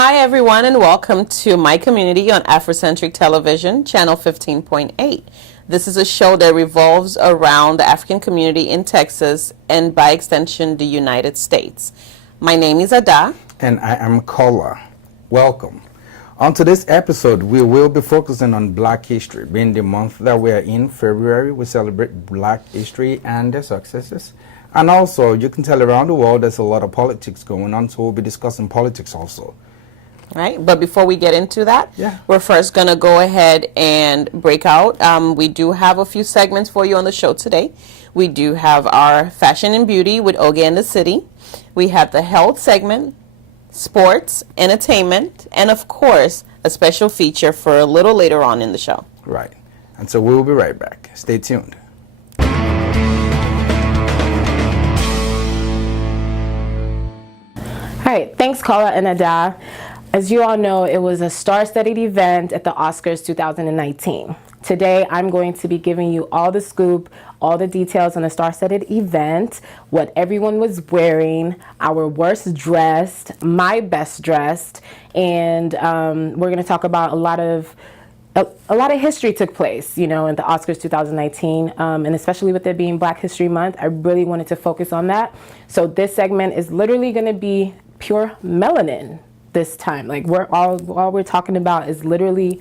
Hi, everyone, and welcome to My Community on Afrocentric Television, Channel 15.8. This is a show that revolves around the African community in Texas and, by extension, the United States. My name is Ada. And I am Kola. Welcome. On today's episode, we will be focusing on Black History. Being the month that we are in, February, we celebrate Black history and their successes. And also, you can tell around the world there's a lot of politics going on, so we'll be discussing politics also. Right, but before we get into that, we're first going to go ahead and break out. We do have a few segments for you on the show today. We do have our Fashion and Beauty with Oge in the City. We have the Health segment, Sports, Entertainment, and of course, a special feature for a little later on in the show. Right, and so we'll be right back. Stay tuned. All right, thanks, Kola and Ada. As you all know, it was a star-studded event at the Oscars 2019. Today, I'm going to be giving you all the scoop, all the details on the star-studded event, what everyone was wearing, our worst dressed, my best dressed, and we're going to talk about a lot of history took place, in the Oscars 2019, and especially with it being Black History Month, I really wanted to focus on that. So this segment is literally going to be pure melanin this time. Like all we're talking about is literally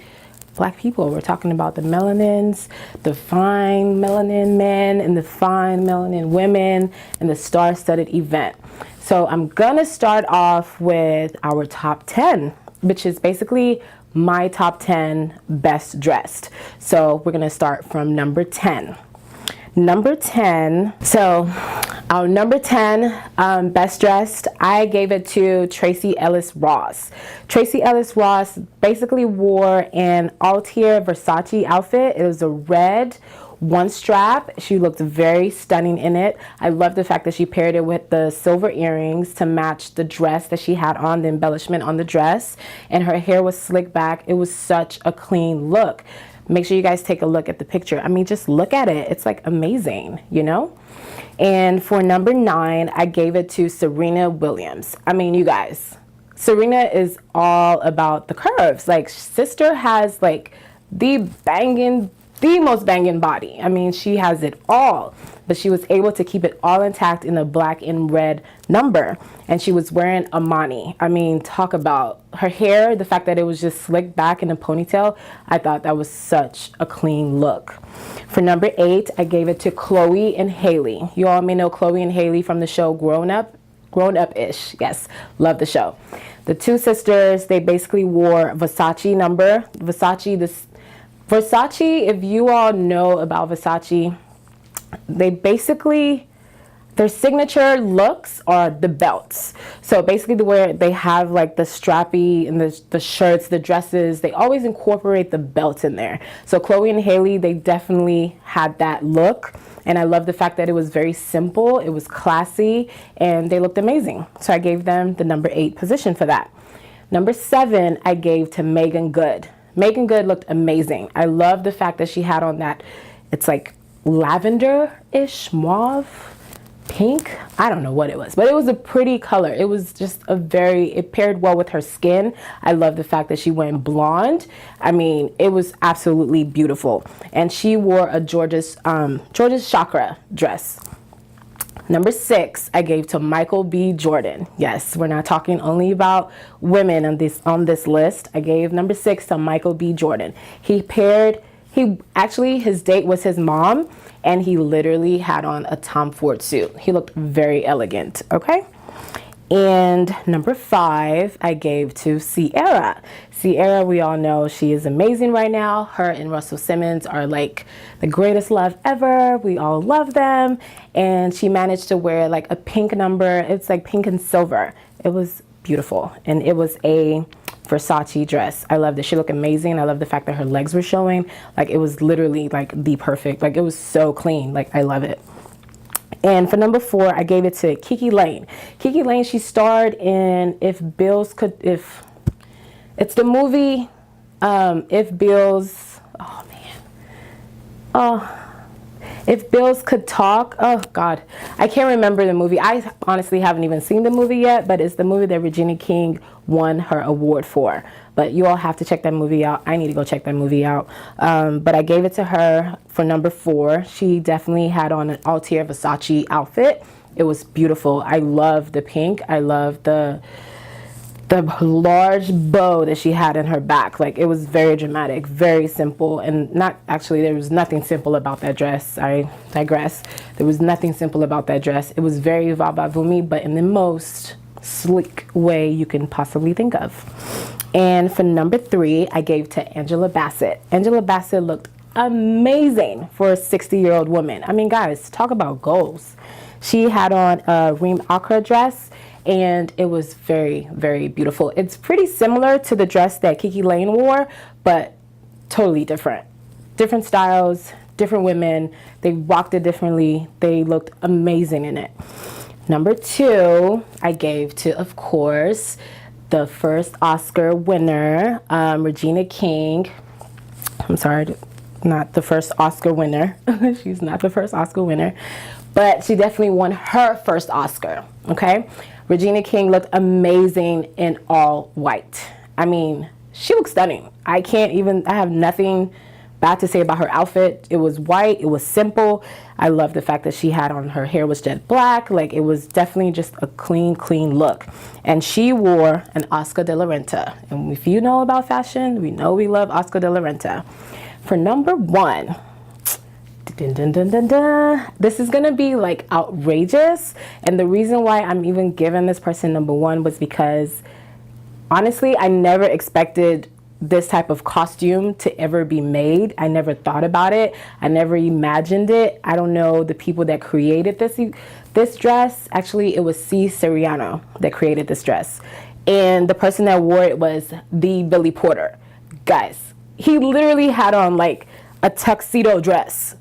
Black people. We're talking about the melanins, the fine melanin men and the fine melanin women, and the star-studded event. So I'm gonna start off with our top 10, which is basically my top 10 best dressed. So we're gonna start from number 10. Number 10, so our number 10 best dressed, I gave it to Tracee Ellis Ross. Tracee Ellis Ross basically wore an Altier Versace outfit. It was a red one strap. She looked very stunning in it. I love the fact that she paired it with the silver earrings to match the dress that she had on, the embellishment on the dress, and her hair was slicked back. It was such a clean look. Make sure you guys take a look at the picture. I mean, just look at it. It's like amazing, And for number 9, I gave it to Serena Williams. I mean, you guys, Serena is all about the curves. Like, sister has like the most banging body. I mean, she has it all, but she was able to keep it all intact in a black and red number. And she was wearing Amani. I mean, talk about her hair, the fact that it was just slicked back in a ponytail. I thought that was such a clean look. For number 8, I gave it to Chloe and Haley. You all may know Chloe and Haley from the show Grown Up-ish. Yes, love the show. The two sisters, they basically wore Versace number. Versace, if you all know about Versace, their signature looks are the belts. So basically where they have like the strappy and the shirts, the dresses, they always incorporate the belts in there. So Chloe and Haley, they definitely had that look. And I love the fact that it was very simple, it was classy, and they looked amazing. So I gave them the number 8 position for that. Number 7, I gave to Megan Good. Megan Good looked amazing. I love the fact that she had on that, it's like lavender-ish, mauve, pink. I don't know what it was, but it was a pretty color. It was just it paired well with her skin. I love the fact that she went blonde. I mean, it was absolutely beautiful. And she wore a George's Chakra dress. Number 6, I gave to Michael B. Jordan. Yes, we're not talking only about women on this list. I gave number 6 to Michael B. Jordan. His date was his mom, and he literally had on a Tom Ford suit. He looked very elegant, okay? And number 5, I gave to Ciara. Ciara, we all know she is amazing right now. Her and Russell Simmons are like the greatest love ever. We all love them. And she managed to wear like a pink number. It's like pink and silver. It was beautiful. And it was a Versace dress. I loved it. She looked amazing. I love the fact that her legs were showing. Like, it was literally like the perfect, like, it was so clean. Like, I love it. And for number 4, I gave it to Kiki Layne. Kiki Layne, she starred in it's the movie, If Bills, If Bills Could Talk, oh God, I can't remember the movie. I honestly haven't even seen the movie yet, but it's the movie that Regina King won her award for. But you all have to check that movie out. I need to go check that movie out. But I gave it to her for number 4. She definitely had on an Altier Versace outfit. It was beautiful. I love the pink. I love the large bow that she had in her back. Like, it was very dramatic, very simple, and not actually, there was nothing simple about that dress. I digress. There was nothing simple about that dress. It was very vavavoomey, but in the most sleek way you can possibly think of. And for number 3, I gave to Angela Bassett. Angela Bassett looked amazing for a 60-year-old woman. I mean, guys, talk about goals. She had on a Reem Acra dress, and it was very, very beautiful. It's pretty similar to the dress that Kiki Lane wore, but totally different. Different styles, different women. They rocked it differently. They looked amazing in it. Number 2, I gave to, of course, the first Oscar winner, Regina King. I'm sorry, not the first Oscar winner. She's not the first Oscar winner, but she definitely won her first Oscar, okay? Regina King looked amazing in all white. I mean, she looked stunning. I have nothing bad to say about her outfit. It was white, it was simple. I love the fact that she had on, her hair was jet black. Like, it was definitely just a clean look. And she wore an Oscar de la Renta. And if you know about fashion, we know we love Oscar de la Renta. For number 1, dun, dun, dun, dun, dun. This is gonna be like outrageous, and the reason why I'm even giving this person number 1 was because honestly, I never expected this type of costume to ever be made. I never thought about it. I never imagined it. I don't know the people that created this dress. Actually, it was C. Siriano that created this dress, and the person that wore it was the Billy Porter. Guys, he literally had on like a tuxedo dress.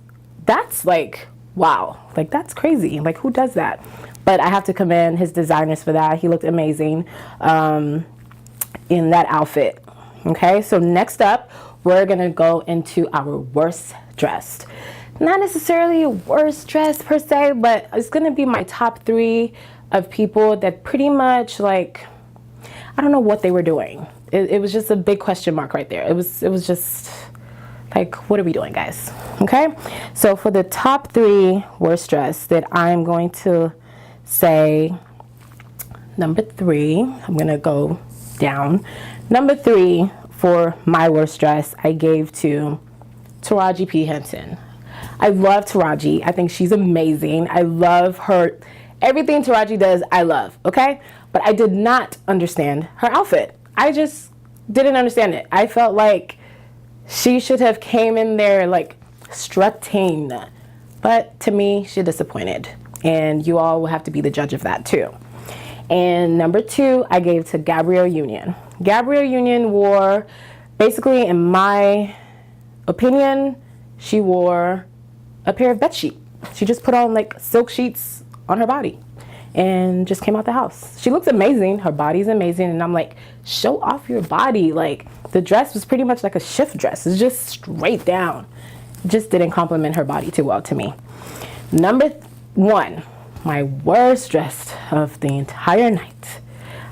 That's like, wow, like that's crazy. Like, who does that? But I have to commend his designers for that. He looked amazing in that outfit. Okay, so next up, we're gonna go into our worst dressed. Not necessarily a worst dressed per se, but it's gonna be my top 3 of people that pretty much, like, I don't know what they were doing. It was just a big question mark right there. It was just like, what are we doing, guys? Okay, so for the top 3 worst dressed that I'm going to say, number 3, I'm gonna go down. Number 3 for my worst dress, I gave to Taraji P. Henson. I love Taraji. I think she's amazing. I love her. Everything Taraji does, I love, okay? But I did not understand her outfit. I just didn't understand it. I felt like she should have came in there like strutting. But to me, she disappointed. And you all will have to be the judge of that too. And number 2, I gave to Gabrielle Union. Gabrielle Union wore, basically in my opinion, she wore a pair of bed sheets. She just put on like silk sheets on her body and just came out the house. She looks amazing. Her body's amazing. And I'm like, show off your body. Like, the dress was pretty much like a shift dress. It's just straight down. Just didn't compliment her body too well to me. Number 1, my worst dressed of the entire night,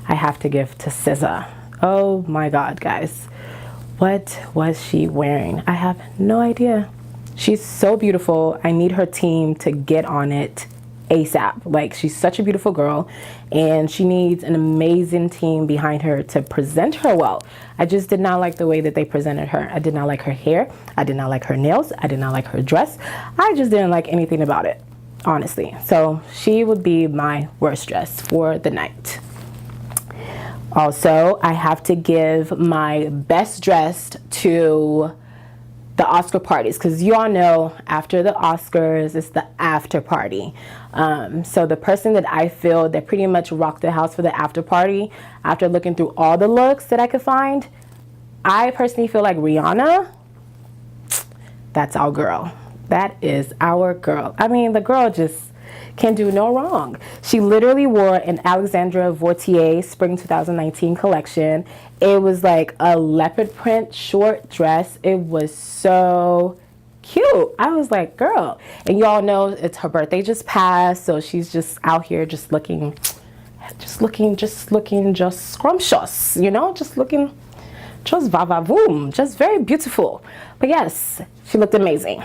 I have to give to SZA. Oh my God, guys. What was she wearing? I have no idea. She's so beautiful. I need her team to get on it ASAP. Like, she's such a beautiful girl, and she needs an amazing team behind her to present her well. I just did not like the way that they presented her. I did not like her hair. I did not like her nails. I did not like her dress. I just didn't like anything about it, honestly. So she would be my worst dress for the night. Also, I have to give my best dressed to the Oscar parties, because you all know after the Oscars it's the after party. So the person that I feel that pretty much rocked the house for the after party, after looking through all the looks that I could find, I personally feel like Rihanna. That's our girl. That is our girl. I mean, the girl just can do no wrong. She literally wore an Alexandra Vautier Spring 2019 collection. It was like a leopard print short dress. It was so cute. I was like, girl. And you all know it's her birthday just passed, so she's just out here just looking scrumptious, you know, just looking just va-va-voom, just very beautiful. But yes, she looked amazing.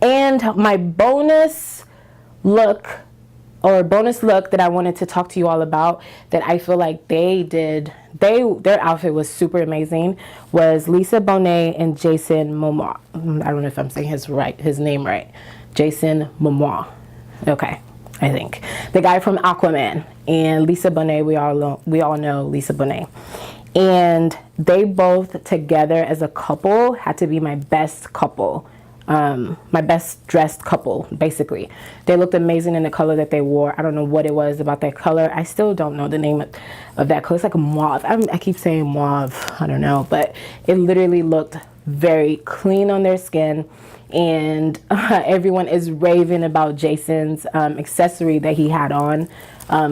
And my bonus look that I wanted to talk to you all about, that I feel like their outfit was super amazing, was Lisa Bonet and Jason Momoa. I don't know if I'm saying his name right. Jason Momoa. Okay, I think. The guy from Aquaman and Lisa Bonet, we all know Lisa Bonet. And they both together as a couple had to be my best couple. My best dressed couple, basically. They looked amazing in the color that they wore. I don't know what it was about that color. I still don't know the name of that color. It's like a mauve. I keep saying mauve. I don't know. But it literally looked very clean on their skin. And everyone is raving about Jason's accessory that he had on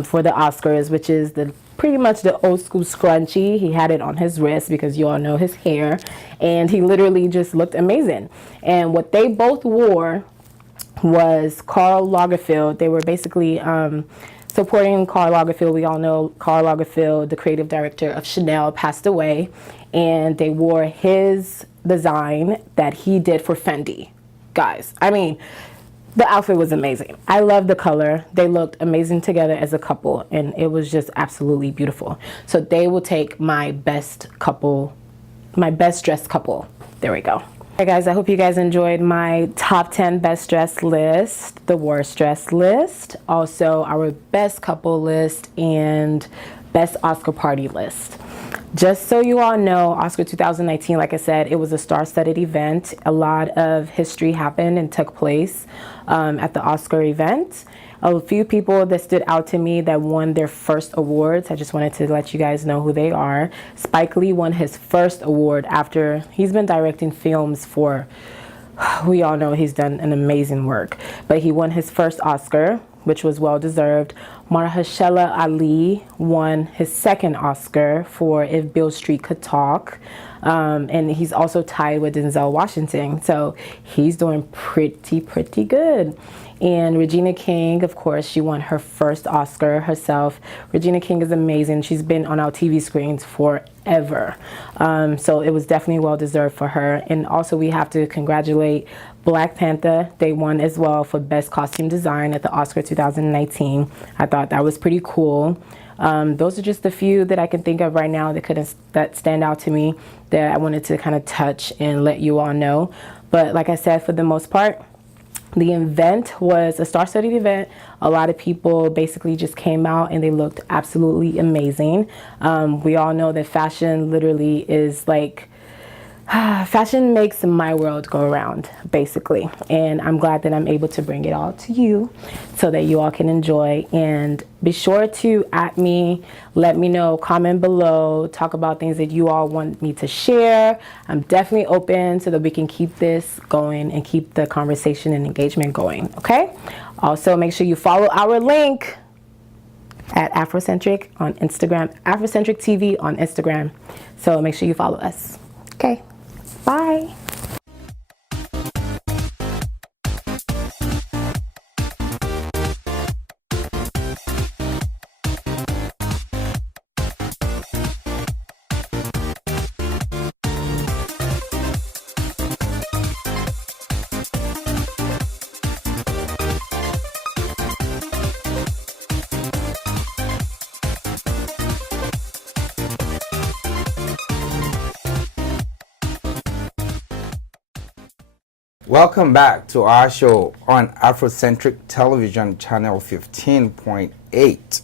for the Oscars, which is pretty much the old school scrunchie. He had it on his wrist because you all know his hair, and he literally just looked amazing. And what they both wore was Karl Lagerfeld. They were basically supporting Karl Lagerfeld. We all know Karl Lagerfeld, the creative director of Chanel, passed away, and they wore his design that he did for Fendi. Guys, I mean, the outfit was amazing. I love the color. They looked amazing together as a couple, and it was just absolutely beautiful. So they will take my best dressed couple. There we go. Hey guys, I hope you guys enjoyed my top 10 best dressed list, the worst dressed list, also our best couple list, and best Oscar party list. Just so you all know, Oscar 2019, like I said, it was a star-studded event. A lot of history happened and took place at the Oscar event. A few people that stood out to me that won their first awards. I just wanted to let you guys know who they are. Spike Lee won his first award after he's been directing films for, we all know he's done an amazing work. But he won his first Oscar, which was well-deserved. Mahershala Ali won his second Oscar for If Beale Street Could Talk. And he's also tied with Denzel Washington. So he's doing pretty good. And Regina King, of course, she won her first Oscar herself. Regina King is amazing. She's been on our TV screens forever. So it was definitely well-deserved for her. And also we have to congratulate Black Panther. They won as well for Best Costume Design at the Oscar 2019. I thought that was pretty cool. Those are just a few that I can think of right now that stand out to me that I wanted to kind of touch and let you all know. But like I said, for the most part, the event was a star-studded event. A lot of people basically just came out and they looked absolutely amazing. We all know that fashion literally is like, fashion makes my world go around, basically. And I'm glad that I'm able to bring it all to you so that you all can enjoy. And be sure to @ me, let me know, comment below, talk about things that you all want me to share. I'm definitely open so that we can keep this going and keep the conversation and engagement going, okay? Also, make sure you follow our link at Afrocentric on Instagram, Afrocentric TV on Instagram. So make sure you follow us. Okay. Bye. Welcome back to our show on Afrocentric Television Channel 15.8.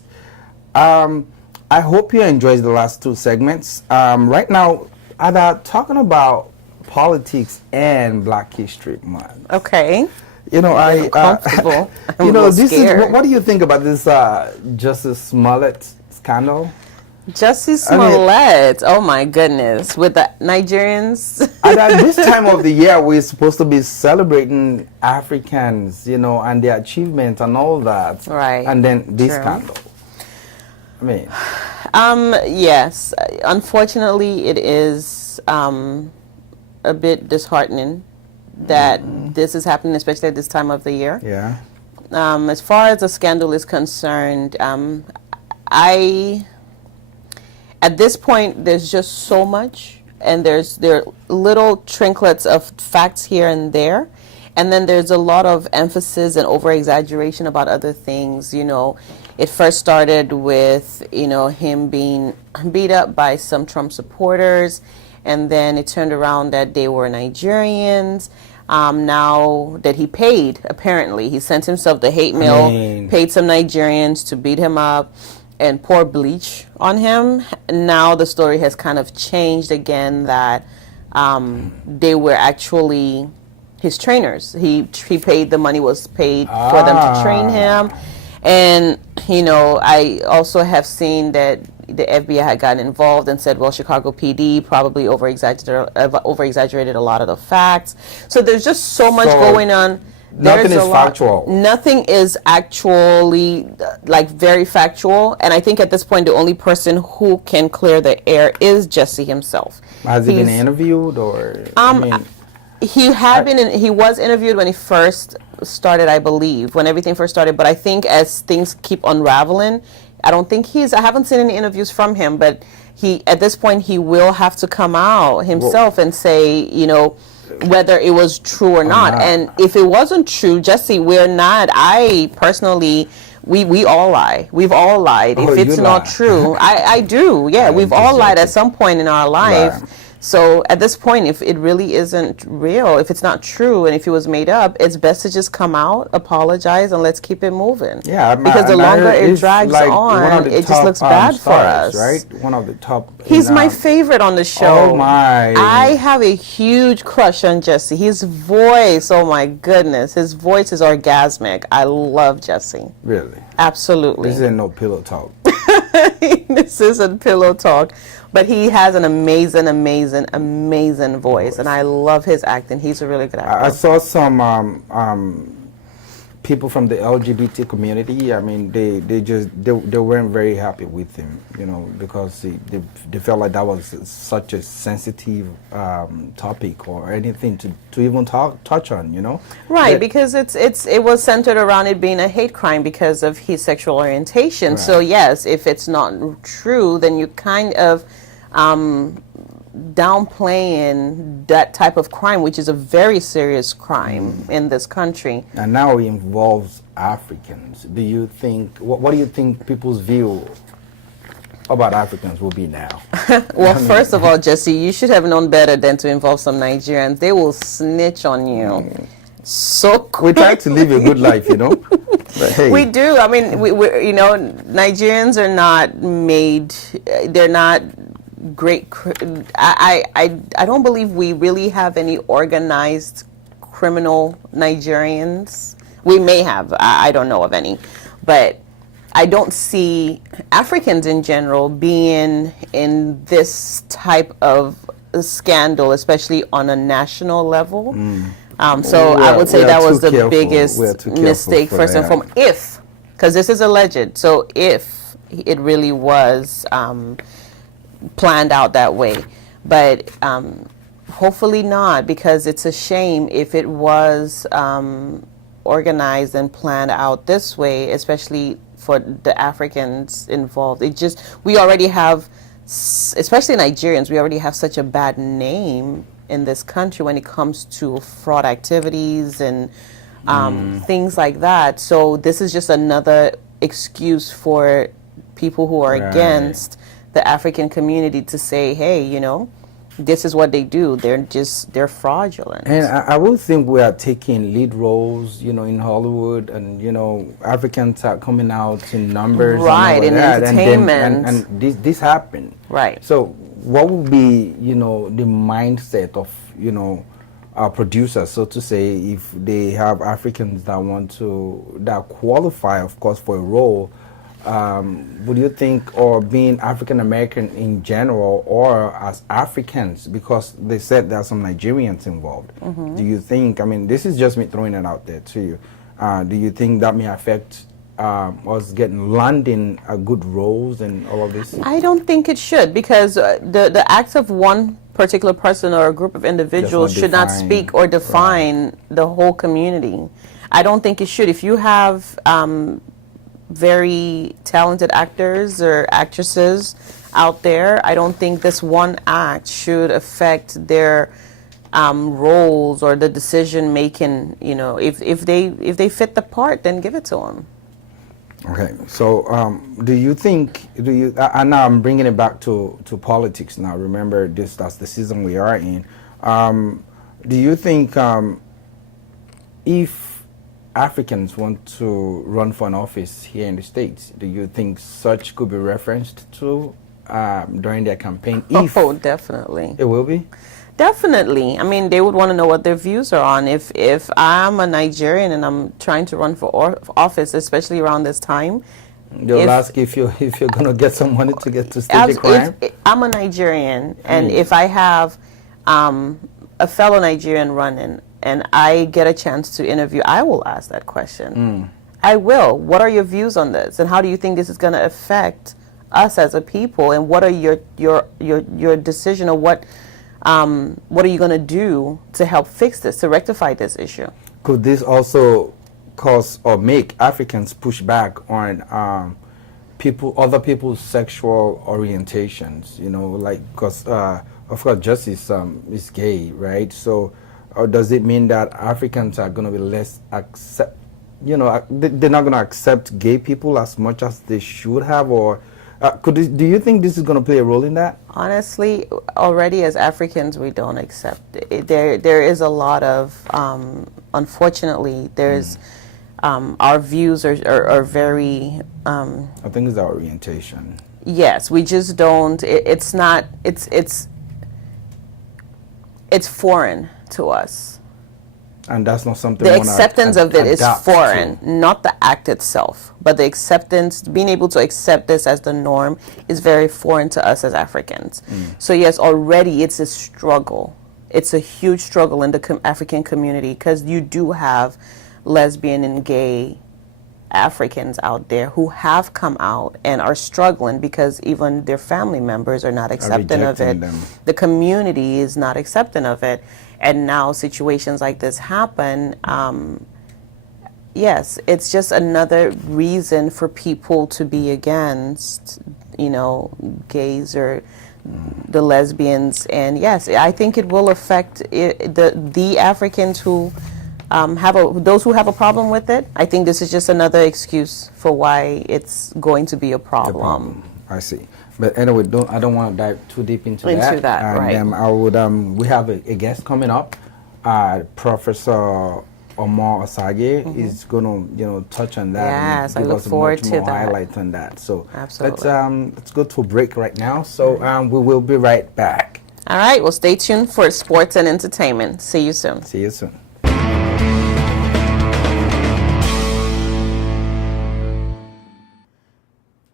I hope you enjoyed the last two segments. Right now, Ada, talking about politics and Black History Month. Okay. You know, comfortable. You know, this scared. Is what do you think about this Justice Smollett scandal? Justice Smollett, oh my goodness, with the Nigerians. At this time of the year, we're supposed to be celebrating Africans, you know, and their achievements and all that. Right. And then this scandal. I mean. Yes. Unfortunately, it is a bit disheartening that this is happening, especially at this time of the year. Yeah. As far as the scandal is concerned, at this point, there's just so much, and there are little trinklets of facts here and there, and then there's a lot of emphasis and over-exaggeration about other things. It first started with, him being beat up by some Trump supporters, and then it turned around that they were Nigerians. Now that he paid, apparently, he sent himself the hate mail, paid some Nigerians to beat him up and pour bleach on him. Now the story has kind of changed again that they were actually his trainers. He paid, the money was paid for them to train him. And, I also have seen that the FBI had gotten involved and said, well, Chicago PD probably over-exaggerated a lot of the facts. So there's just so much going on. Nothing is factual. Nothing is actually very factual, and I think at this point the only person who can clear the air is Jesse himself. Has he been interviewed, or? He was interviewed when he first started, I believe, when everything first started. But I think as things keep unraveling, I haven't seen any interviews from him. But at this point, he will have to come out himself and say, whether it was true or not. And if it wasn't true, Jesse, I personally, we all lie. We've all lied. If it's not true, I do. Yeah, we've all lied at some point in our life. Right. So at this point, if it really isn't real, if it's not true, and if it was made up, it's best to just come out, apologize, and let's keep it moving. Yeah, because the longer it drags on, it just looks bad for us. Right? One of the top. He's my favorite on the show. Oh my! I have a huge crush on Jesse. His voice, oh my goodness, his voice is orgasmic. I love Jesse. Really? Absolutely. This isn't no pillow talk. This isn't pillow talk. But he has an amazing, amazing, amazing voice, and I love his acting. He's a really good actor. I saw some people from the LGBT community. I mean, they weren't very happy with him, because they felt like that was such a sensitive topic or anything to even touch on, Right, because it was centered around it being a hate crime because of his sexual orientation. Right. So yes, if it's not true, then you kind of downplaying that type of crime, which is a very serious crime in this country. And now it involves Africans. Do you think, what do you think people's view about Africans will be now? Well, first of all, Jesse, you should have known better than to involve some Nigerians. They will snitch on you. So quick. We try to live a good life, But hey. We do. I mean, we Nigerians are not made. They're not great. I don't believe we really have any organized criminal Nigerians. We may have. I don't know of any, but I don't see Africans in general being in this type of scandal, especially on a national level. So I would say that was the biggest mistake, first and foremost. Because this is alleged, so if it really was planned out that way. But hopefully not, because it's a shame if it was organized and planned out this way, especially for the Africans involved. We already have, especially Nigerians, we already have such a bad name in this country when it comes to fraud activities and things like that. So this is just another excuse for people who are against the African community to say, hey, this is what they do. They're fraudulent. And I would think we are taking lead roles, in Hollywood, and Africans are coming out in numbers, right? In entertainment, and this happened, right? So what would be, the mindset of, our producers, so to say, if they have Africans that qualify, of course, for a role? Would you think, or being African American in general, or as Africans, because they said there are some Nigerians involved, do you think, this is just me throwing it out there to you, do you think that may affect us landing good roles and all of this? I don't think it should, because the acts of one particular person or a group of individuals should not speak or define the whole community. I don't think it should. If you have very talented actors or actresses out there, I don't think this one act should affect their roles or the decision making. You know, if they fit the part, then give it to them. Okay, so do you think, and now I'm bringing it back to politics now. Remember, that's the season we are in. Do you think if Africans want to run for an office here in the States, do you think such could be referenced to during their campaign? Oh, definitely. It will be? Definitely. I mean, they would want to know what their views are on. If I'm a Nigerian and I'm trying to run for office, especially around this time, they'll ask if you're going to get some money to get to stage a crime. If I'm a Nigerian, and if I have a fellow Nigerian running, and I get a chance to interview, I will ask that question. I will. What are your views on this, and how do you think this is going to affect us as a people? And what are your decision, or what are you going to do to help fix this, to rectify this issue? Could this also cause or make Africans push back on other people's sexual orientations? You know, like, because of course Justice is gay, right? So does it mean that Africans are going to be less they're not going to accept gay people as much as they should have, or do you think this is going to play a role in that? Honestly, already as Africans, we don't accept it. There is a lot of, unfortunately, there's, our views are very... I think it's our orientation. Yes, we just don't, it's foreign to us. And that's not something the acceptance of it is foreign, not the act itself, but the acceptance, being able to accept this as the norm, is very foreign to us as Africans. So yes, already it's a struggle. It's a huge struggle in the African community, because you do have lesbian and gay Africans out there who have come out and are struggling because even their family members are not accepting of it. The community is not accepting of it. And now situations like this happen. Yes, it's just another reason for people to be against, gays or the lesbians. And yes, I think it will affect the Africans who those who have a problem with it. I think this is just another excuse for why it's going to be a problem. I see. But anyway, I don't want to dive too deep into that. Right. I would. We have a guest coming up. Professor Omar Osage is going to touch on that. Yes, and give I look us forward much to more that. highlights on that. So absolutely. Let's go to a break right now. So we will be right back. All right. Well, stay tuned for sports and entertainment. See you soon. See you soon.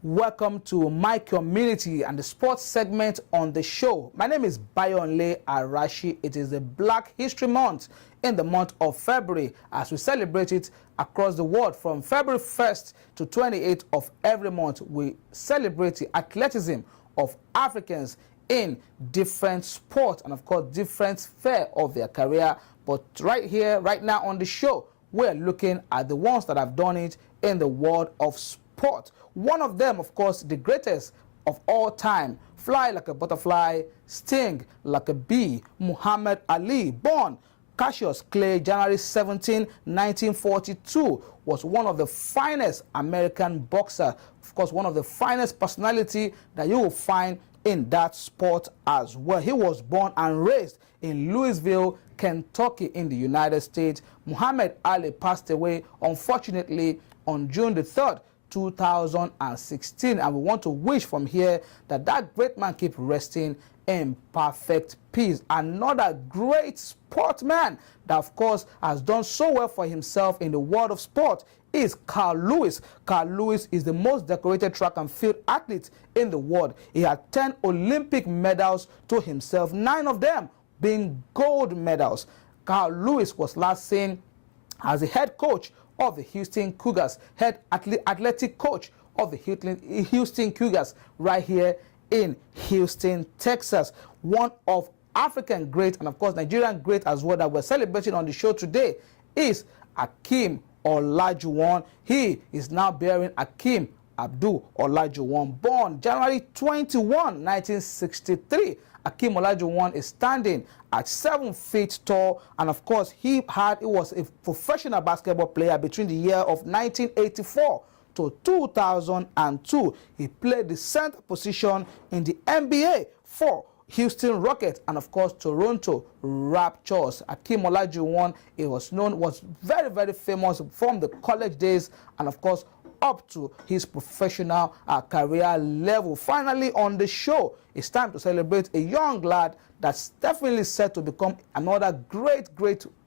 Welcome to My Community and the sports segment on the show. My name is Bayonle Arashi. It is the Black History Month in the month of February as we celebrate it across the world. From February 1st to 28th of every month, we celebrate the athleticism of Africans in different sports and, of course, different sphere of their career. But right here, right now on the show, we're looking at the ones that have done it in the world of sport. One of them, of course, the greatest of all time, fly like a butterfly, sting like a bee, Muhammad Ali, born Cassius Clay, January 17, 1942, was one of the finest American boxers, of course, one of the finest personality that you will find in that sport as well. He was born and raised in Louisville, Kentucky in the United States. Muhammad Ali passed away, unfortunately, on June the 3rd, 2016, and we want to wish from here that that great man keep resting in perfect peace. Another great sportsman that, of course, has done so well for himself in the world of sport is Carl Lewis. Carl Lewis is the most decorated track and field athlete in the world. He had 10 Olympic medals to himself, 9 of them being gold medals. Carl Lewis was last seen as the head coach of the Houston Cougars, head athletic coach of the Houston Cougars right here in Houston, Texas. One of African great and of course Nigerian great as well that we're celebrating on the show today is Akeem Olajuwon. He is now bearing Akeem Abdul Olajuwon, born January 21, 1963. Akeem Olajuwon is standing at 7 feet tall, and of course he was a professional basketball player between the year of 1984 to 2002. He played the center position in the NBA for Houston Rockets and of course Toronto Raptors. Akeem Olajuwon, was very, very famous from the college days and of course up to his professional career level. Finally on the show, it's time to celebrate a young lad that's definitely set to become another great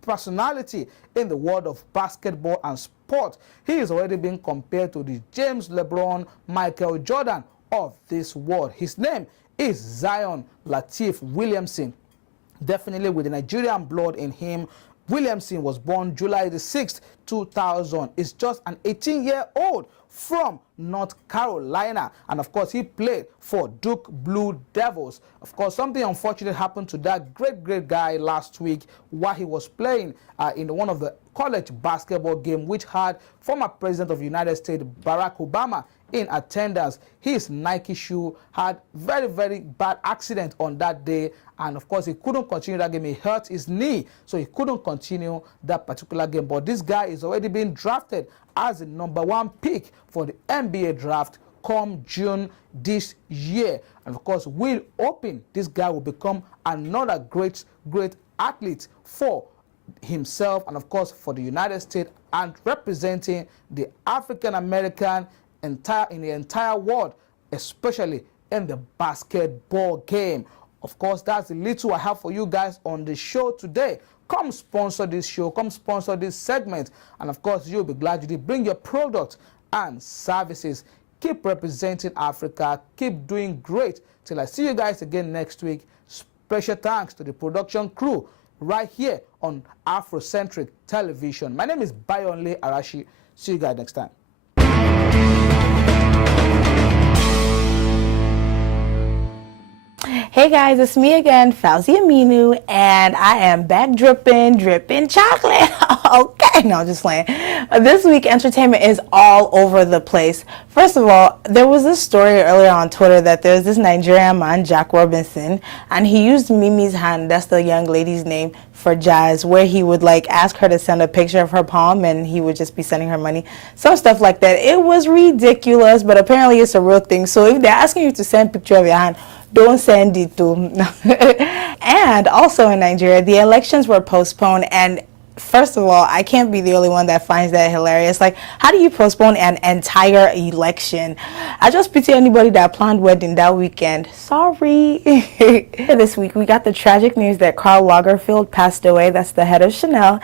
personality in the world of basketball and sport. He is already being compared to the James LeBron, Michael Jordan of this world. His name is Zion Lateef Williamson. Definitely with the Nigerian blood in him. Williamson was born July the 6th, 2000. Is just an 18-year-old from North Carolina. And of course, he played for Duke Blue Devils. Of course, something unfortunate happened to that great guy last week while he was playing in one of the college basketball game, which had former President of the United States, Barack Obama, in attendance. His Nike shoe had very bad accident on that day, and of course he couldn't continue that game. He hurt his knee, so he couldn't continue that particular game. But this guy is already being drafted as the #1 pick for the NBA draft come June this year. And of course, we're hoping this guy will become another great athlete for himself and of course for the United States and representing the African American in the entire world, especially in the basketball game. Of course, that's the little I have for you guys on the show today. Come sponsor this show, come sponsor this segment, and of course you'll be glad you did. Bring your products and services. Keep representing Africa, keep doing great. Till I see you guys again next week. Special thanks to the production crew right here on Afrocentric Television. My name is Bayonle Arashi. See you guys next time. Hey guys, it's me again, Fauzi Aminu, and I am back dripping chocolate. Okay, no, just playing. This week, entertainment is all over the place. First of all, there was this story earlier on Twitter that there's this Nigerian man, Jack Robinson, and he used Mimi's hand, that's the young lady's name, for jazz, where he would like ask her to send a picture of her palm and he would just be sending her money. Some stuff like that. It was ridiculous, but apparently it's a real thing. So if they're asking you to send a picture of your hand, don't send it to. And also in Nigeria, the elections were postponed, and first of all, I can't be the only one that finds that hilarious. Like, how do you postpone an entire election? I just pity anybody that planned wedding that weekend. Sorry. This week, we got the tragic news that Karl Lagerfeld passed away. That's the head of Chanel.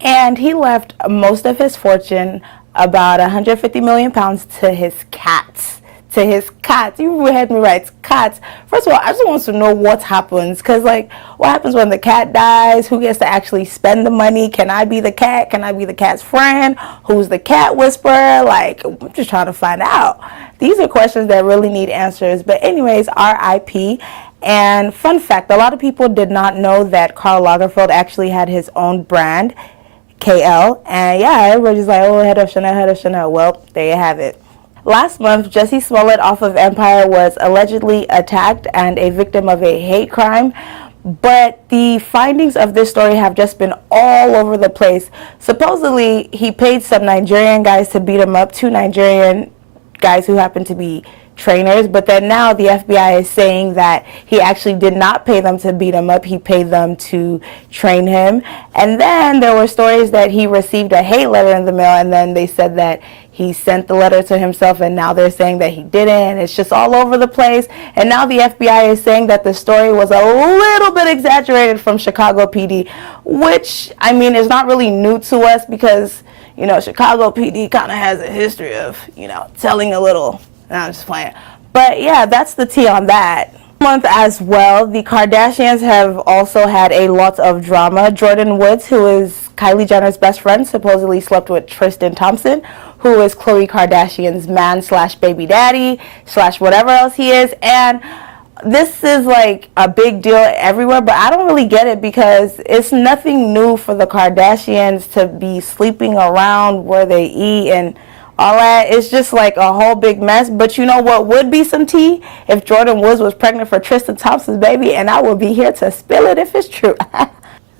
And he left most of his fortune, about 150 million pounds, to his cats. To his cats. You heard me right, cats. First of all, I just want to know what happens, because like, what happens when the cat dies? Who gets to actually spend the money? Can I be the cat? Can I be the cat's friend? Who's the cat whisperer? Like, I'm just trying to find out. These are questions that really need answers. But anyways, RIP. And fun fact, a lot of people did not know that Karl Lagerfeld actually had his own brand, KL. And yeah, everybody's like, oh, head of Chanel, head of Chanel. Well, there you have it. Last month, Jussie Smollett off of Empire was allegedly attacked and a victim of a hate crime. But the findings of this story have just been all over the place. Supposedly, he paid some Nigerian guys to beat him up, 2 Nigerian guys who happen to be trainers. But then now the FBI is saying that he actually did not pay them to beat him up. He paid them to train him. And then there were stories that he received a hate letter in the mail, and then they said that he sent the letter to himself, and now they're saying that he didn't. It's just all over the place. And now the FBI is saying that the story was a little bit exaggerated from Chicago PD, which, I mean, is not really new to us because, you know, Chicago PD kind of has a history of, you know, telling a little. I'm just playing. But yeah, that's the tea on that. Month as well, the Kardashians have also had a lot of drama. Jordan Woods, who is Kylie Jenner's best friend, supposedly slept with Tristan Thompson, who is Khloe Kardashian's man / baby daddy / whatever else he is. And this is like a big deal everywhere, but I don't really get it because it's nothing new for the Kardashians to be sleeping around where they eat and all that. It's just like a whole big mess. But you know what would be some tea? If Jordan Woods was pregnant for Tristan Thompson's baby, and I will be here to spill it if it's true.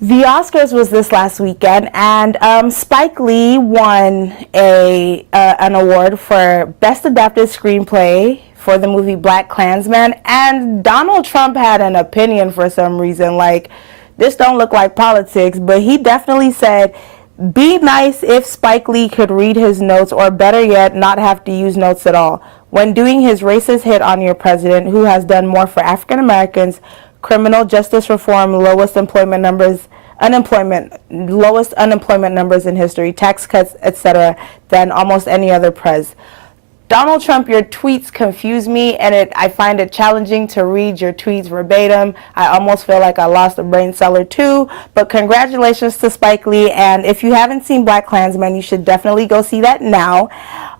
The Oscars was this last weekend, and Spike Lee won an award for Best Adapted Screenplay for the movie Black Klansman, and Donald Trump had an opinion for some reason, like, this don't look like politics, but he definitely said, be nice if Spike Lee could read his notes, or better yet, not have to use notes at all. When doing his racist hit on your president, who has done more for African Americans, criminal justice reform, lowest unemployment numbers in history, tax cuts, etc., than almost any other pres. Donald Trump, your tweets confuse me, and I find it challenging to read your tweets verbatim. I almost feel like I lost a brain cell or two, but congratulations to Spike Lee, and if you haven't seen Black Klansman, you should definitely go see that now.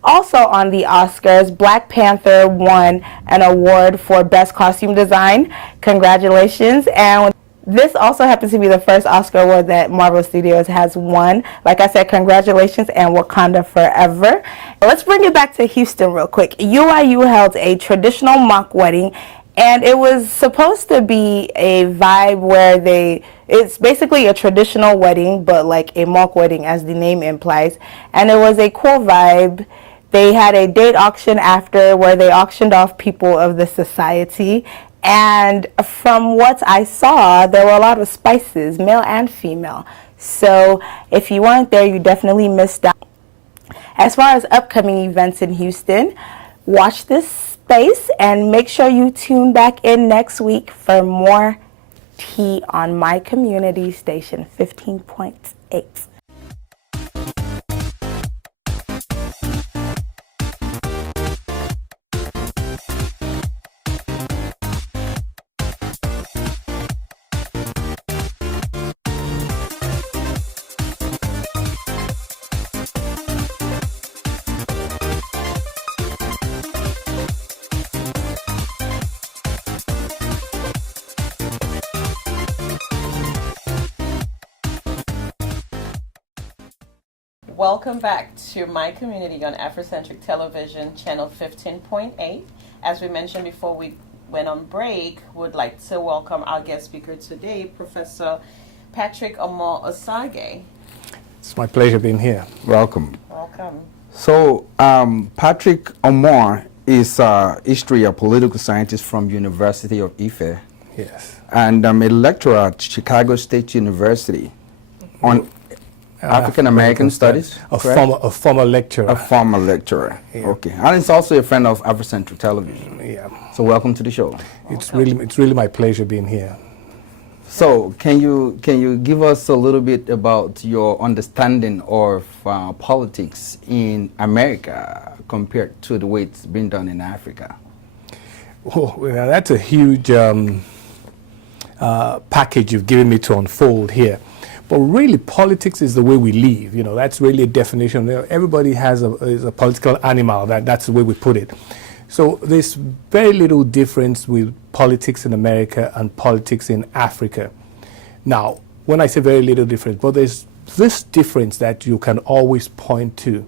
Also on the Oscars, Black Panther won an award for Best Costume Design. Congratulations. And this also happens to be the first Oscar award that Marvel Studios has won. Like I said, congratulations and Wakanda forever. Let's bring it back to Houston real quick. UIU held a traditional mock wedding, and it was supposed to be a vibe where it's basically a traditional wedding, but like a mock wedding as the name implies. And it was a cool vibe. They had a date auction after where they auctioned off people of the society. And from what I saw, there were a lot of spices, male and female. So if you weren't there, you definitely missed out. As far as upcoming events in Houston, watch this space and make sure you tune back in next week for more tea on my community station 15.8. Welcome back to My Community on Afrocentric Television, channel 15.8. As we mentioned before we went on break, would like to welcome our guest speaker today, Professor Patrick Omo-Osage. It's my pleasure being here. Welcome. Welcome. So, Patrick Omo is a history and political scientist from University of Ife. Yes. And I'm a lecturer at Chicago State University on African American Studies. A former lecturer. A former lecturer. Yeah. Okay. And it's also a friend of Afrocentric Television. Yeah. So welcome to the show. It's really my pleasure being here. So can you give us a little bit about your understanding of politics in America compared to the way it's been done in Africa? Oh, well, that's a huge package you've given me to unfold here. But really, politics is the way we live. You know, that's really a definition. Everybody is a political animal. That's the way we put it. So there's very little difference with politics in America and politics in Africa. Now, when I say very little difference, but there's this difference that you can always point to.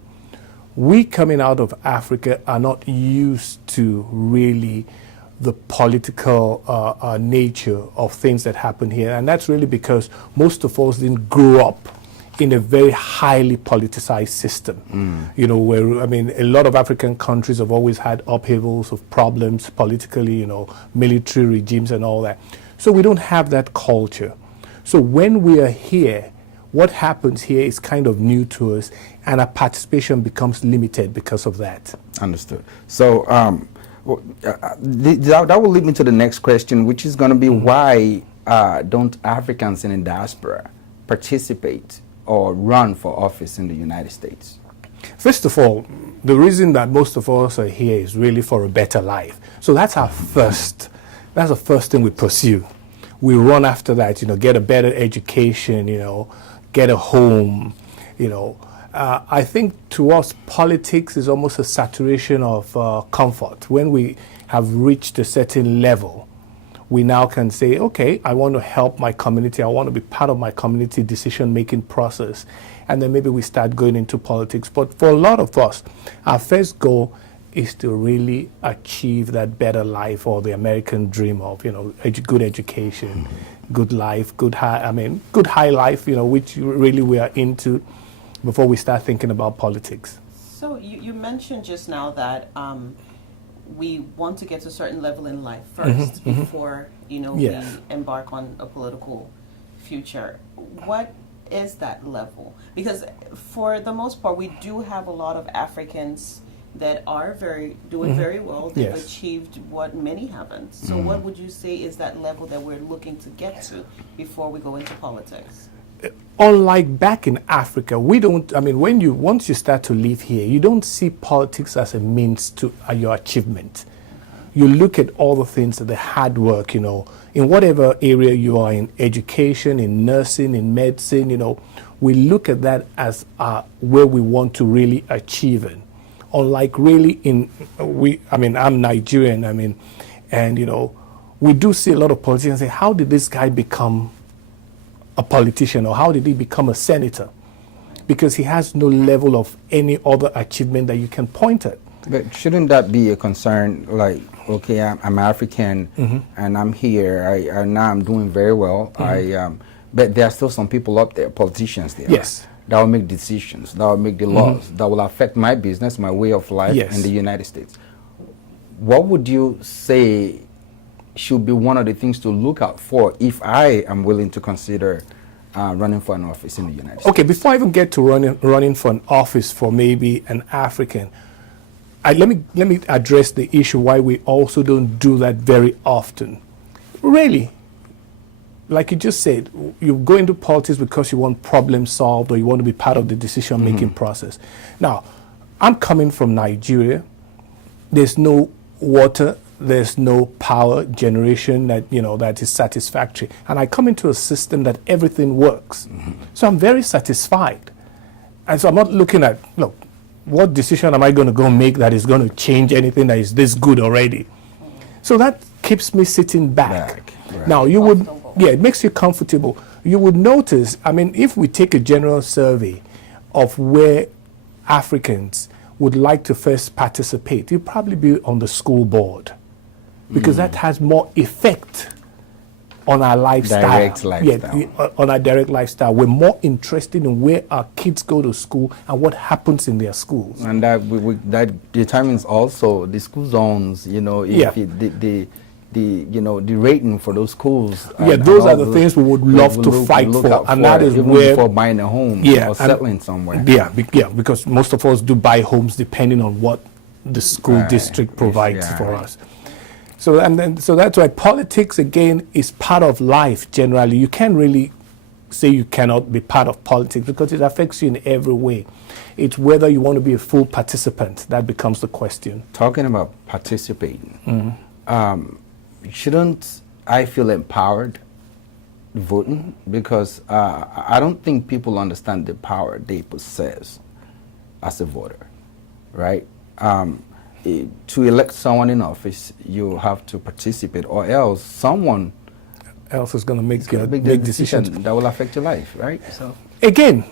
We coming out of Africa are not used to really the political nature of things that happen here. And that's really because most of us didn't grow up in a very highly politicized system. You know, where, I mean, a lot of African countries have always had upheavals of problems politically, you know, military regimes and all that. So we don't have that culture. So when we are here, what happens here is kind of new to us, and our participation becomes limited because of that. Understood. So that will lead me to the next question, which is going to be why don't Africans in the diaspora participate or run for office in the United States? First of all, the reason that most of us are here is really for a better life. So that's the first thing we pursue. We run after that, you know, get a better education, you know, get a home, you know. I think to us, politics is almost a saturation of comfort. When we have reached a certain level, we now can say, okay, I want to help my community. I want to be part of my community decision-making process. And then maybe we start going into politics. But for a lot of us, our first goal is to really achieve that better life, or the American dream of, good education, good life, good high life, which really we are into before we start thinking about politics. So you mentioned just now that we want to get to a certain level in life first before we embark on a political future. What is that level? Because for the most part, we do have a lot of Africans that are doing very well. They've achieved what many haven't. So what would you say is that level that we're looking to get to before we go into politics? Unlike back in Africa, we don't, once you start to live here, you don't see politics as a means to your achievement. You look at all the things, the hard work, in whatever area you are in, education, in nursing, in medicine, we look at that as where we want to really achieve it. Unlike really I'm Nigerian, and we do see a lot of politicians say, how did this guy become a politician, or how did he become a senator? Because he has no level of any other achievement that you can point at. But shouldn't that be a concern? Like, okay, I'm African and I'm here. Now I'm doing very well. But there are still some people up there, politicians there. Yes. That will make decisions, that will make the laws, that will affect my business, my way of life in the United States. What would you say should be one of the things to look out for if I am willing to consider running for an office in the United States? Okay, before I even get to running for an office for maybe an African, let me address the issue why we also don't do that very often. Really, like you just said, you go into politics because you want problem solved, or you want to be part of the decision-making process. Now, I'm coming from Nigeria. There's no water, there's no power generation that is satisfactory. And I come into a system that everything works. So I'm very satisfied. And so I'm not looking at, look, what decision am I going to go make that is going to change anything that is this good already? So that keeps me sitting back. Right. Now, it makes you comfortable. You would notice, if we take a general survey of where Africans would like to first participate, you'd probably be on the school board, because that has more effect on our lifestyle. Direct lifestyle. Yeah, on our direct lifestyle. We're more interested in where our kids go to school and what happens in their schools. And that determines also the school zones, if the rating for those schools. Those are the things we would love to fight for, and that is where before buying a home or settling somewhere. Because most of us do buy homes depending on what the school district provides for us. So that's why politics again is part of life. Generally, you can't really say you cannot be part of politics because it affects you in every way. It's whether you want to be a full participant that becomes the question. Talking about participating. Shouldn't I feel empowered voting? Because I don't think people understand the power they possess as a voter, right? To elect someone in office, you have to participate, or else someone else is going to make decisions that will affect your life, right? So again,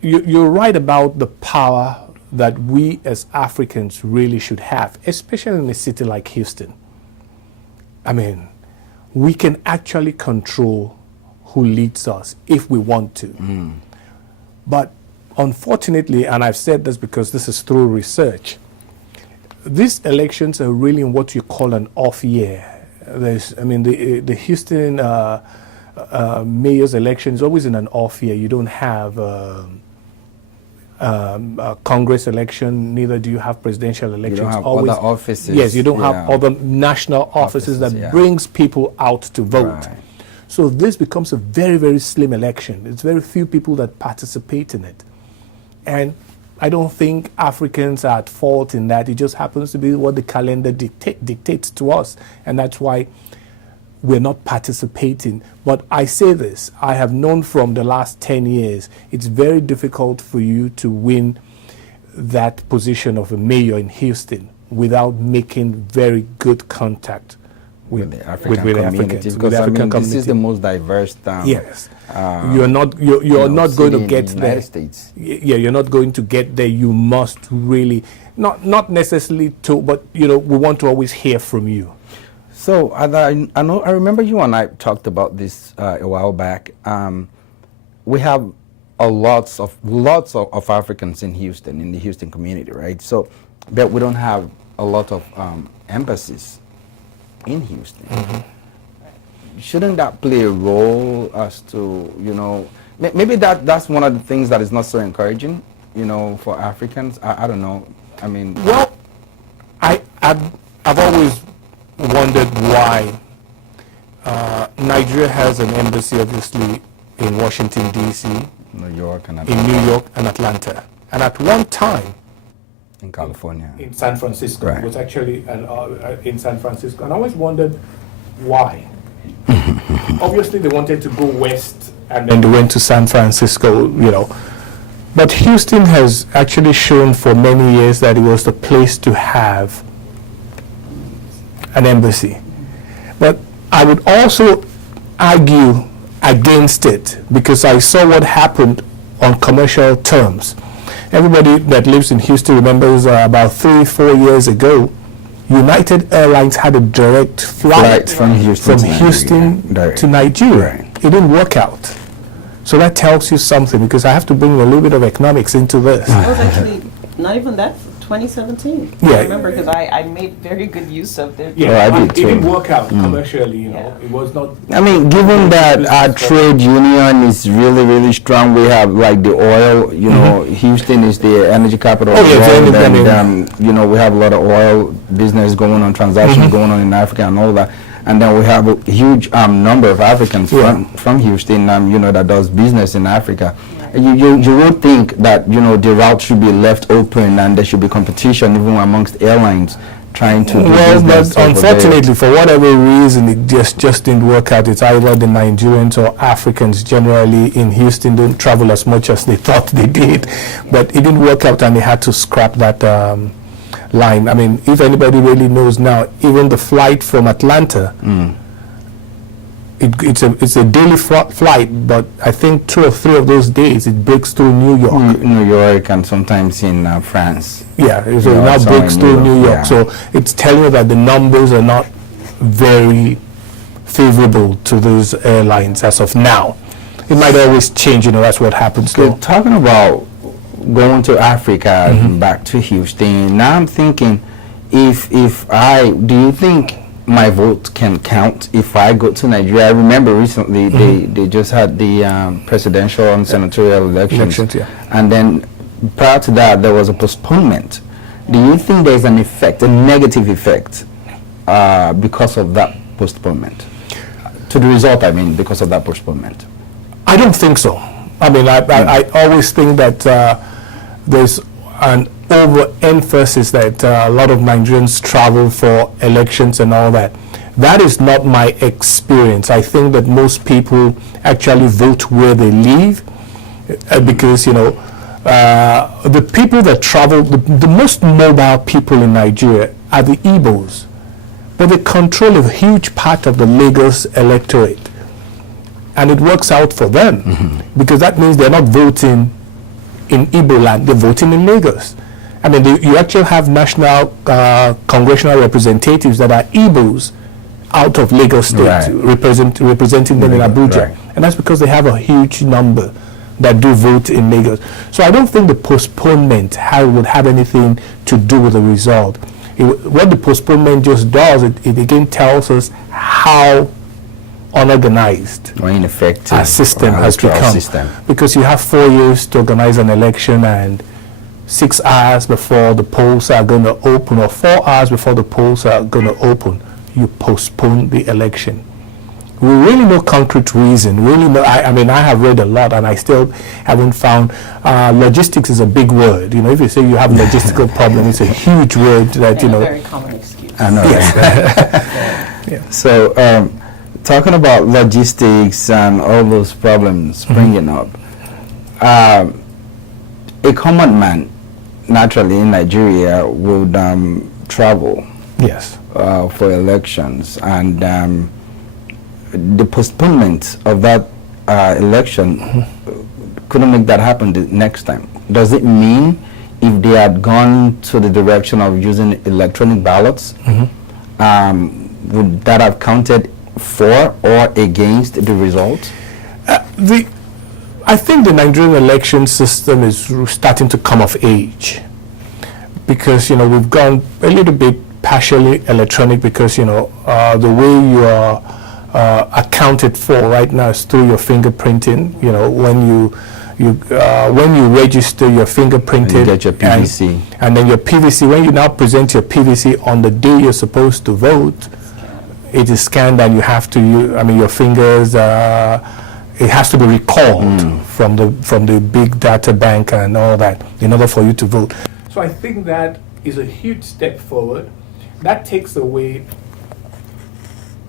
you're right about the power that we as Africans really should have, especially in a city like Houston. We can actually control who leads us if we want to. But unfortunately, and I've said this because this is through research, these elections are really in what you call an off year. The Houston mayor's election is always in an off year. You don't have a Congress election, neither do you have presidential elections. You don't have always, other offices. Yes, you don't have other national offices that brings people out to vote. Right. So this becomes a very, very slim election. It's very few people that participate in it. And I don't think Africans are at fault in that. It just happens to be what the calendar dictates to us. And that's why we're not participating. But I say this, I have known from the last 10 years, it's very difficult for you to win that position of a mayor in Houston without making very good contact with the African with community, Africans, because with the African this is community. the most diverse. Yes, you're not not going to get in the there. United States. Yeah, you're not going to get there. You must really not necessarily but we want to always hear from you. So I remember you and I talked about this a while back. We have lots of Africans in Houston, in the Houston community, right? So, but we don't have a lot of embassies in Houston. Shouldn't that play a role as to, maybe that's one of the things that is not so encouraging, for Africans? I don't know. I mean, well, I've always wondered why Nigeria has an embassy, obviously, in Washington, D.C., New York and Atlanta, and at one time in California, in San Francisco. Right. It was actually in San Francisco, and I always wondered why. Obviously, they wanted to go west, and then they went to San Francisco, But Houston has actually shown for many years that it was the place to have an embassy. But I would also argue against it, because I saw what happened on commercial terms. Everybody that lives in Houston remembers about 3-4 years ago, United Airlines had a direct flight from Houston to Nigeria. Right. It didn't work out. So that tells you something, because I have to bring a little bit of economics into this. It was actually not even that, 2017. Yeah. I remember, because I made very good use of it. Yeah, it didn't work out commercially, It was not. I mean, given that our trade union is really, really strong, we have like the oil, Houston is the energy capital of the world, and we have a lot of oil business going on, transactions going on in Africa and all that. And then we have a huge number of Africans from Houston, that does business in Africa. You would think that, the route should be left open and there should be competition even amongst airlines trying to do business. But unfortunately, for whatever reason, it just didn't work out. It's either the Nigerians or Africans generally in Houston don't travel as much as they thought they did. But it didn't work out, and they had to scrap that line. I mean, if anybody really knows now, even the flight from Atlanta, it's a daily flight, but I think 2 or 3 of those days it breaks through New York. New York, and sometimes in France. Yeah, so it now breaks through New York. Yeah. So it's telling you that the numbers are not very favorable to those airlines as of now. It might always change, that's what happens. So talking about going to Africa, back to Houston, now I'm thinking, do you think my vote can count if I go to Nigeria? I remember recently they just had the presidential and senatorial elections, and then prior to that there was a postponement. Do you think there's an effect, a negative effect, because of that postponement? To the result, I mean, because of that postponement? I don't think so. I mean, I always think that there's an overemphasis that a lot of Nigerians travel for elections and all that. That is not my experience. I think that most people actually vote where they live, because the people that travel, the most mobile people in Nigeria are the Igbos, but they control a huge part of the Lagos electorate, and it works out for them, because that means they're not voting in Igbo land, they're voting in Lagos. I mean, you actually have national congressional representatives that are Igbos out of Lagos State, representing them in Abuja. And that's because they have a huge number that do vote in Lagos. So I don't think the postponement would have anything to do with the result. What the postponement just does, it again tells us how unorganized or ineffective our system has become. Because you have 4 years to organize an election, and 6 hours before the polls are going to open, or 4 hours before the polls are going to open, you postpone the election. We really no concrete reason. Really no. I mean, I have read a lot, and I still haven't found. Logistics is a big word. If you say you have a logistical problem, it's a huge word that a very common excuse. I know. Yes. So, talking about logistics and all those problems springing up, a common man naturally in Nigeria would travel Yes. For elections, and the postponement of that election couldn't make that happen the next time. Does it mean if they had gone to the direction of using electronic ballots, would that have counted for or against the result? I think the Nigerian election system is starting to come of age, because we've gone a little bit partially electronic, because the way you are accounted for right now is through your fingerprinting. When you register, your fingerprinted, and you get your PVC, and then your PVC. When you now present your PVC on the day you're supposed to vote, it is scanned, and you have to your fingers. It has to be recalled from the big data bank and all that in order for you to vote. So I think that is a huge step forward. That takes away,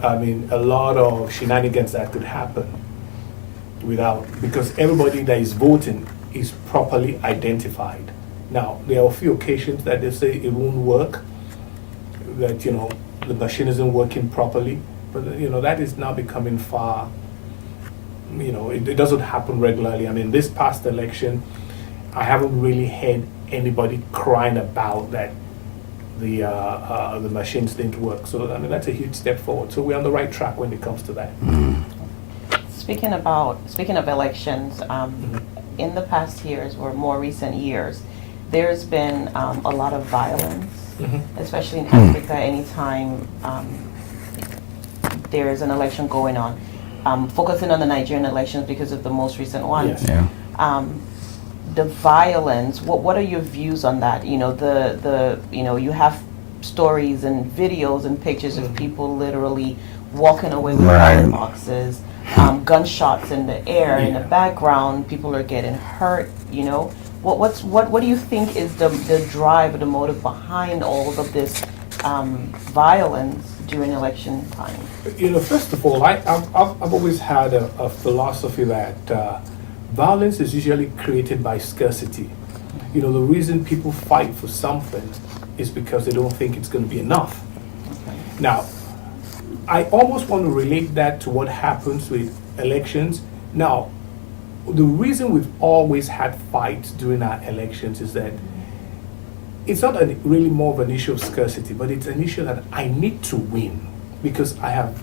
a lot of shenanigans that could happen because everybody that is voting is properly identified. Now, there are a few occasions that they say it won't work, that, the machine isn't working properly, but, that is now becoming far, it doesn't happen regularly. This past election, I haven't really heard anybody crying about that the machines didn't work. So that's a huge step forward. So we're on the right track when it comes to that. Speaking of elections, in the past years or more recent years, there's been a lot of violence, especially in Africa. Anytime there is an election going on, focusing on the Nigerian elections because of the most recent one. Yes. Yeah. The violence. What are your views on that? You have stories and videos and pictures of people literally walking away with ballot boxes, gunshots in the air, in the background. People are getting hurt. What do you think is the drive or the motive behind all of this violence during election time? First of all, I've always had a philosophy that violence is usually created by scarcity. The reason people fight for something is because they don't think it's going to be enough. Okay. Now, I almost want to relate that to what happens with elections. Now, the reason we've always had fights during our elections is that it's not really more of an issue of scarcity, but it's an issue that I need to win because I have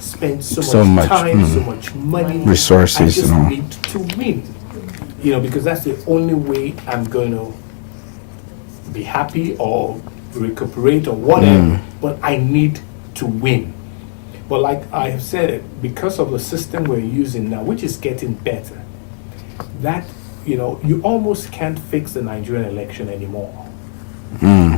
spent so much time, so much money, resources. I just need to win, because that's the only way I'm going to be happy or recuperate or whatever. But I need to win. But like I have said, because of the system we're using now, which is getting better, that you almost can't fix the Nigerian election anymore.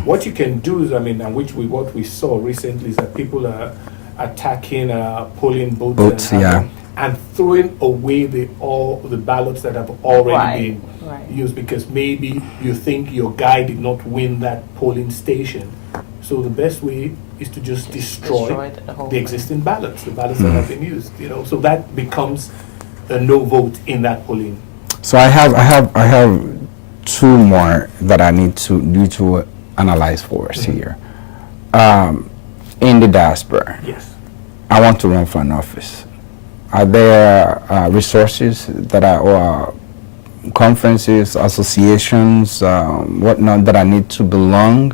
What you can do is, what we saw recently is that people are attacking polling booths and throwing away all the ballots that have already been used because maybe you think your guy did not win that polling station. So the best way is to just destroy the existing ballots, the ballots that have been used. So that becomes a no vote in that polling. So I have two more that I need to analyze for us here. In the diaspora, yes, I want to run for an office. Are there resources that or conferences, associations, whatnot that I need to belong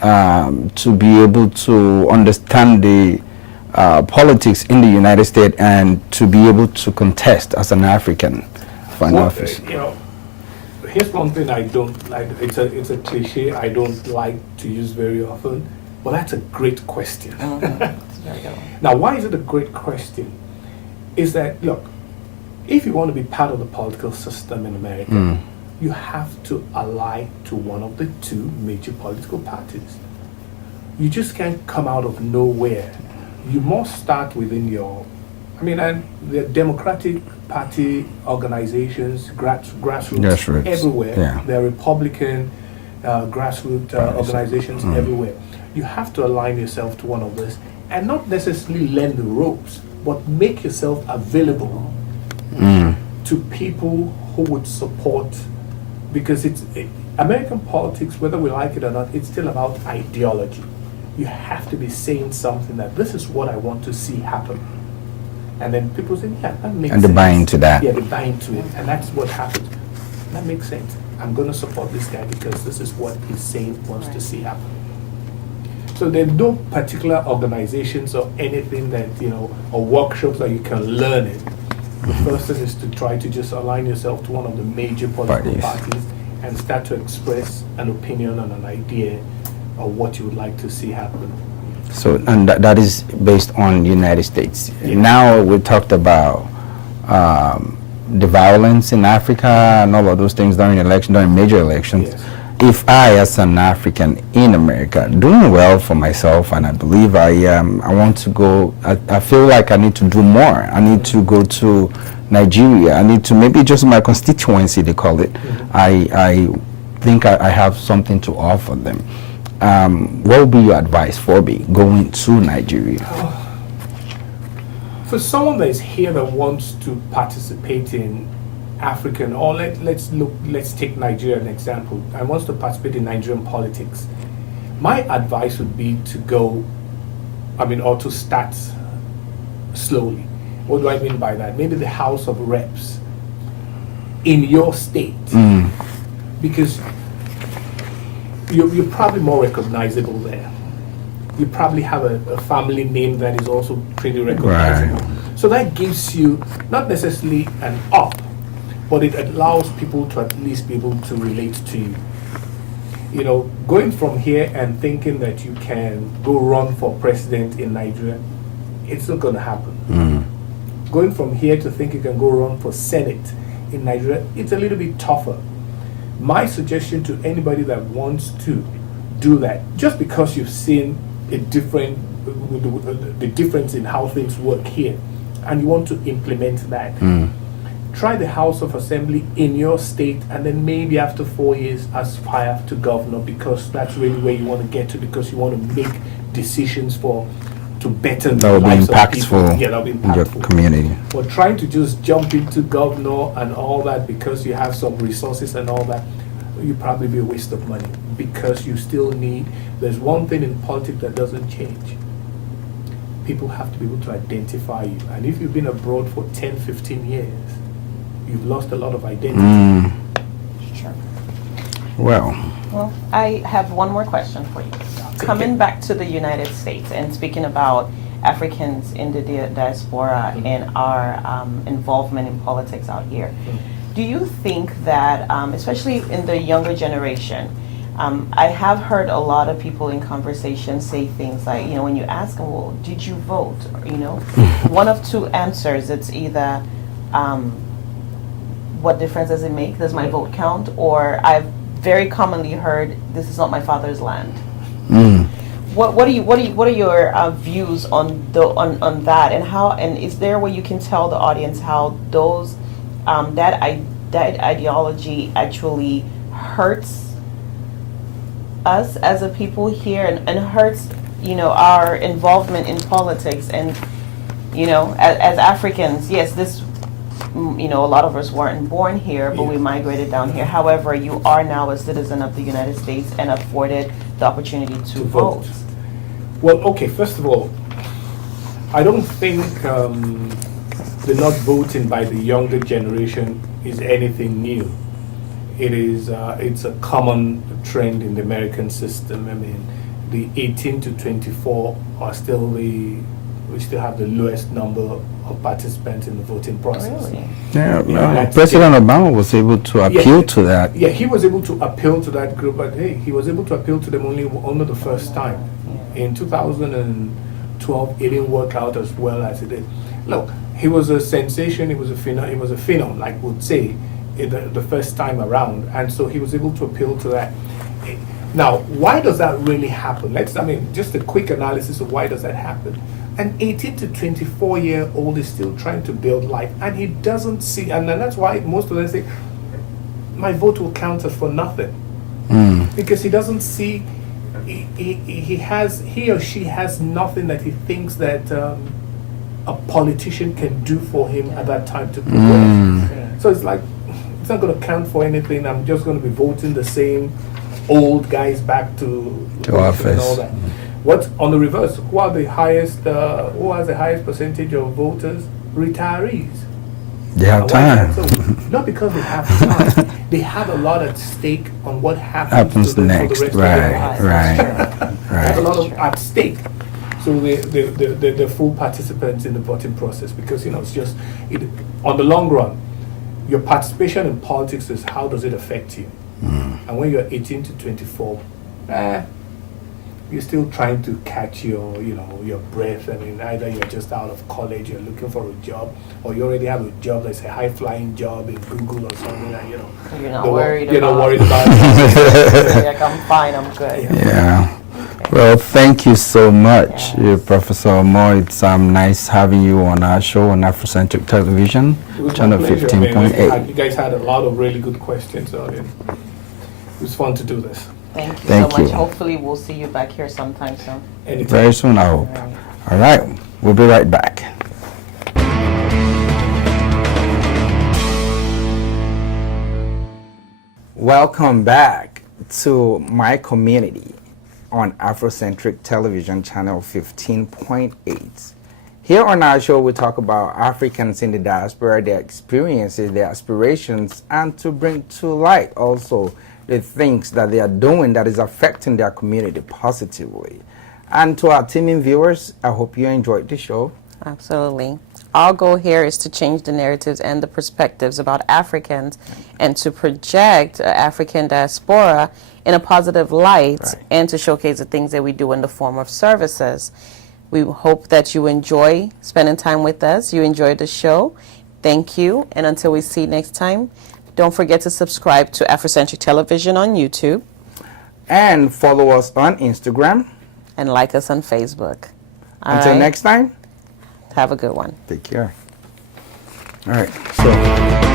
to be able to understand the politics in the United States and to be able to contest as an African for an office? Here's one thing I don't like. It's a cliche I don't like to use very often, but that's a great question. That's very good. Now, why is it a great question? Is that, look, if you want to be part of the political system in America, you have to ally to one of the two major political parties. You just can't come out of nowhere. You must start within your, and the Democratic Party organizations, grassroots everywhere. Yeah. There are Republican grassroots organizations everywhere. You have to align yourself to one of these and not necessarily learn the ropes, but make yourself available to people who would support, because American politics, whether we like it or not, it's still about ideology. you have to be saying something that this is what I want to see happen. And then people say, yeah, that makes sense. And they buy into that. Yeah, they buy into it. And that's what happens. That makes sense. I'm going to support this guy because this is what he's saying wants to see happen. So there's no particular organizations or anything that, or workshops that you can learn it. The first thing is to try to just align yourself to one of the major political parties and start to express an opinion and an idea of what you would like to see happen. So, and that is based on United States. Yeah. Now we talked about the violence in Africa and all of those things during major elections. Yes. If I, as an African in America, doing well for myself, and I believe I want to go, I feel like I need to do more. I need to go to Nigeria. I need to, maybe just my constituency, they call it. I think I have something to offer them. What would be your advice for me going to Nigeria? For someone that is here that wants to participate in African, or let's take Nigeria an example, and wants to participate in Nigerian politics, my advice would be to go, or to start slowly. What do I mean by that? Maybe the House of Reps in your state, because you're probably more recognizable there. You probably have a family name that is also pretty recognizable. Right. So that gives you not necessarily an up, but it allows people to at least be able to relate to you. Going from here and thinking that you can go run for president in Nigeria, it's not going to happen. Going from here to think you can go run for Senate in Nigeria, it's a little bit tougher. My suggestion to anybody that wants to do that, just because you've seen the difference in how things work here, and you want to implement that, try the House of Assembly in your state, and then maybe after 4 years aspire to governor, because that's really where you want to get to, because you want to make decisions to better the lives of people. Yeah, that will be impactful in your community. But trying to just jump into governor and all that because you have some resources and all that, you probably be a waste of money, because you still need, there's one thing in politics that doesn't change. People have to be able to identify you. And if you've been abroad for 10, 15 years, you've lost a lot of identity. Sure. Well, I have one more question for you. Coming back to the United States and speaking about Africans in the diaspora and our involvement in politics out here, do you think that, especially in the younger generation, I have heard a lot of people in conversation say things like, when you ask them, well, did you vote? One of two answers. It's either, what difference does it make? Does my vote count? Or I've very commonly heard, this is not my father's land. What are your views on that, and is there a way you can tell the audience how those that ideology actually hurts us as a people here and hurts our involvement in politics, and as Africans, yes, this a lot of us weren't born here, but we migrated down here. However, you are now a citizen of the United States and afforded the opportunity to vote. Well, okay, first of all, I don't think the not voting by the younger generation is anything new. It's a common trend in the American system. I mean, the 18 to 24 are still we still have the lowest number of participants in the voting process. Really? Yeah, President Obama was able to appeal to that. Yeah, he was able to appeal to that group, but hey, he was able to appeal to them only the first time. In 2012, it didn't work out as well as it did. Look, he was a sensation. He was a phenom, like would say, the first time around, and so he was able to appeal to that. Now, why does that really happen? Just a quick analysis of why does that happen. An 18 to 24-year-old is still trying to build life, and he doesn't see, and that's why most of them say, my vote will count as for nothing. Because he doesn't see, he or she has nothing that he thinks that a politician can do for him at that time to progress. So it's like, it's not going to count for anything. I'm just going to be voting the same old guys back to office and all that. What's on the reverse? Who are the highest? Who has the highest percentage of voters? Retirees. They have time. So, not because they have time. They have a lot at stake on what happens to them next. for the rest Right, of their lives. right. There's a lot of at stake. So they're full participants in the voting process because, it's just, on the long run, your participation in politics is how does it affect you? And when you're 18 to 24, you're still trying to catch your breath. I mean, either you're just out of college, you're looking for a job, or you already have a job that's a high-flying job in Google or something, and You're not worried about it. like, I'm fine, I'm good. Yeah. Well, thank you so much, Professor Mo. It's nice having you on our show on Afrocentric Television, channel 15.8. You guys had a lot of really good questions, so it was fun to do this. Thank you Thank so much. you. Hopefully we'll see you back here sometime soon. Anytime. Very soon, I hope. All right. We'll be right back. Welcome back to My Community on Afrocentric Television, channel 15.8. Here on our show, we talk about Africans in the diaspora, their experiences, their aspirations, and to bring to light also the things that they are doing that is affecting their community positively. And to our teaming viewers, I hope you enjoyed the show. Absolutely. Our goal here is to change the narratives and the perspectives about Africans and to project African diaspora in a positive light and to showcase the things that we do in the form of services. We hope that you enjoy spending time with us. You enjoyed the show. Thank you. And until we see you next time, don't forget to subscribe to Afrocentric Television on YouTube. And follow us on Instagram. And like us on Facebook. Until next time. Have a good one. Take care. All right. So.